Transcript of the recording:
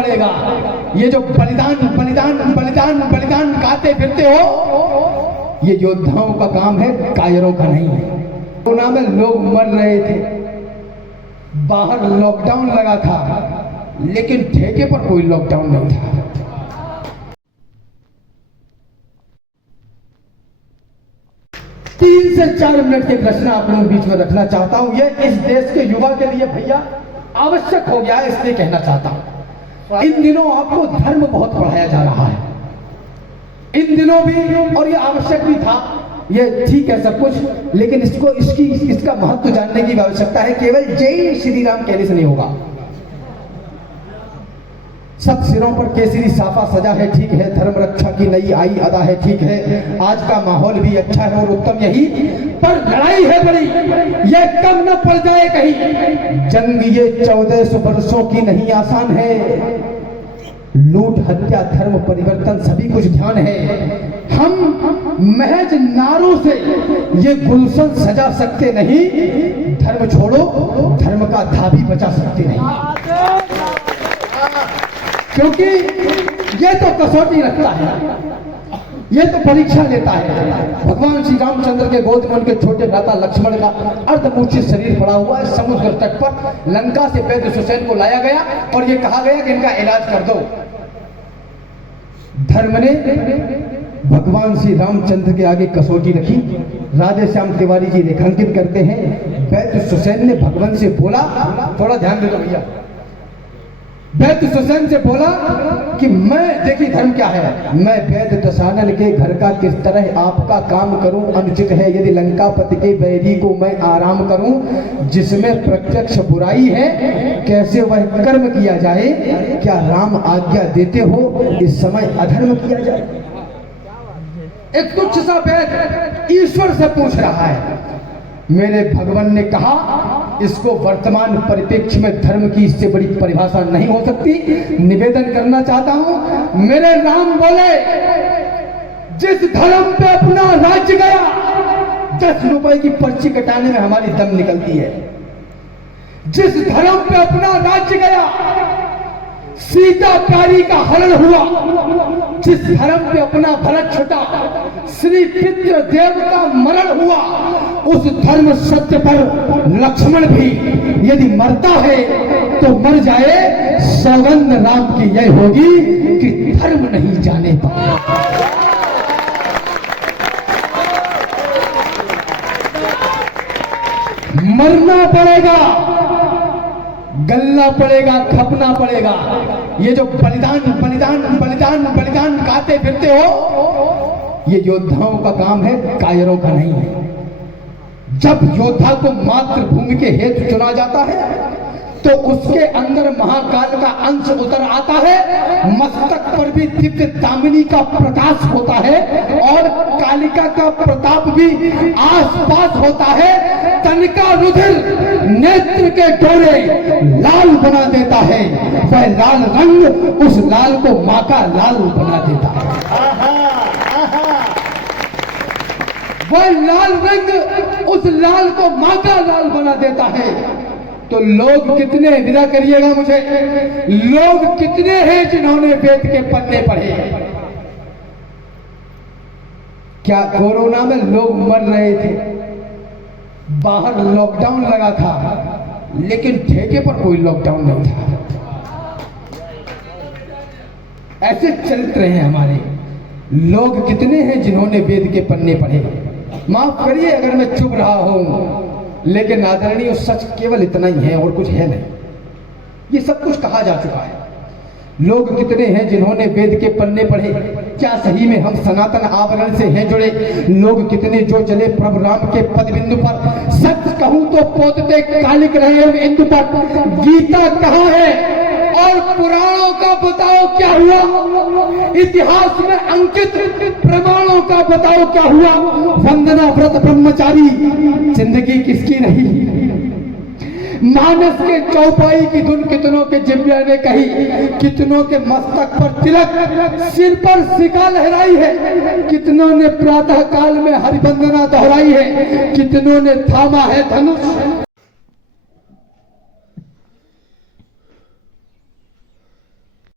पड़ेगा। ये जो बलिदान बलिदान बलिदान बलिदान गाते फिरते हो, ये योद्धाओं का काम है, कायरों का नहीं है। कोरोना में लोग मर रहे थे, बाहर लॉकडाउन लगा था, लेकिन ठेके पर कोई लॉकडाउन नहीं था। तीन से 4 मिनट की प्रश्न आप लोगों के बीच में रखना चाहता हूं। ये इस देश के युवा के लिए भैया आवश्यक हो गया है, इसलिए कहना चाहता हूं। इन दिनों आपको धर्म बहुत पढ़ाया जा रहा है, इन दिनों भी, और ये आवश्यक भी था, ये ठीक है सब कुछ, लेकिन इसका महत्व जानने की आवश्यकता है। केवल जय श्री राम कहने से नहीं होगा। सब सिरों पर केसरी साफा सजा है, ठीक है, धर्म रक्षा की नई आई अदा है, ठीक है, आज का माहौल भी अच्छा है और उत्तम यही, पर लड़ाई है बड़ी, ये कम न पड़ जाए कहीं। जंग ये 1400 वर्षों की नहीं आसान है, लूट हत्या धर्म परिवर्तन सभी कुछ ध्यान है। हम महज नारों से ये गुलशन सजा सकते नहीं, धर्म छोड़ो धर्म का धाबी बचा सकते नहीं, क्योंकि ये तो कसौटी रखता है, ये तो परीक्षा लेता है। भगवान श्री रामचंद्र के गोद में उनके छोटे भ्राता लक्ष्मण का अर्धमूर्छित शरीर पड़ा हुआ है। समुद्र तट पर लंका से वैद्य सुसैन को लाया गया और ये कहा गया कि इनका इलाज कर दो। धर्म ने भगवान श्री रामचंद्र के आगे कसौटी रखी। राधे श्याम तिवारी जी रेखांकित करते हैं, वैद्य सुसैन ने भगवान से बोला, थोड़ा ध्यान दे दो भैया, वैद्य सुसैन से बोला कि मैं, देखिए धर्म क्या है, मैं वैद्य दशानन के घर का किस तरह आपका काम करूं, अनुचित है यदि लंकापति के वैरी को मैं आराम करूं, जिसमें प्रत्यक्ष बुराई है कैसे वह कर्म किया जाए, क्या राम आज्ञा देते हो इस समय अधर्म किया जाए। एक तुच्छ सा वैद्य ईश्वर से पूछ रहा है। मेरे भगवान ने कहा इसको वर्तमान परिप्रेक्ष्य में धर्म की इससे बड़ी परिभाषा नहीं हो सकती। निवेदन करना चाहता हूं, मेरे राम बोले, जिस धर्म पे अपना राज्य गया 10 रुपए की पर्ची कटाने में हमारी दम निकलती है। जिस धर्म पे अपना राज्य गया सीता प्यारी का हरण हुआ, जिस धर्म पे अपना भरत छुटा श्री पितृ देव का मरण हुआ, उस धर्म सत्य पर लक्ष्मण भी यदि मरता है तो मर जाए, सौगंध राम की यह होगी कि धर्म नहीं जाने पाए। मरना पड़ेगा, गलना पड़ेगा, खपना पड़ेगा। ये जो बलिदान बलिदान बलिदान बलिदान गाते फिरते हो, ये योद्धाओं का काम है, कायरों का नहीं है। जब योद्धा को मातृभूमि के हेतु चुना जाता है तो उसके अंदर महाकाल का अंश उतर आता है, मस्तक पर भी दिव्य दामिनी का प्रकाश होता है और कालिका का प्रताप भी आसपास होता है। तन का रुधिर नेत्र के डोरे लाल बना देता है, वह लाल रंग उस लाल को मां का लाल बना देता है। वह लाल रंग उस लाल को मां का लाल बना देता है। तो लोग कितने, विदा करिएगा मुझे, लोग कितने हैं जिन्होंने वेद के पन्ने पढ़े। क्या कोरोना में लोग मर रहे थे, बाहर लॉकडाउन लगा था, लेकिन ठेके पर कोई लॉकडाउन नहीं था। ऐसे चरित्र हैं हमारे। लोग कितने हैं जिन्होंने वेद के पन्ने पढ़े। माफ करिए अगर मैं चुप रहा हूं, लेकिन आदरणीय सच केवल इतना ही है और कुछ है नहीं। ये सब कुछ कहा जा चुका है। लोग कितने हैं जिन्होंने वेद के पन्ने पढ़े। क्या सही में हम सनातन आवरण से हैं जुड़े? लोग कितने जो चले प्रभु राम के पद बिंदु पर। सच कहूं तो पोतते कालिक रहे इंदु पर। गीता कहाँ है और पुराणों का बताओ क्या हुआ? इतिहास में अंकित प्रमाणों का बताओ क्या हुआ? वंदना व्रत ब्रह्मचारी जिंदगी किसकी रही? मानस के चौपाई की धुन कितनों के जिम्मे ने कही, कितनों के मस्तक पर तिलक, सिर पर सिका लहराई है, कितनों ने प्रातः काल में हरिवंदना दोहराई है, कितनों ने थामा है धनुष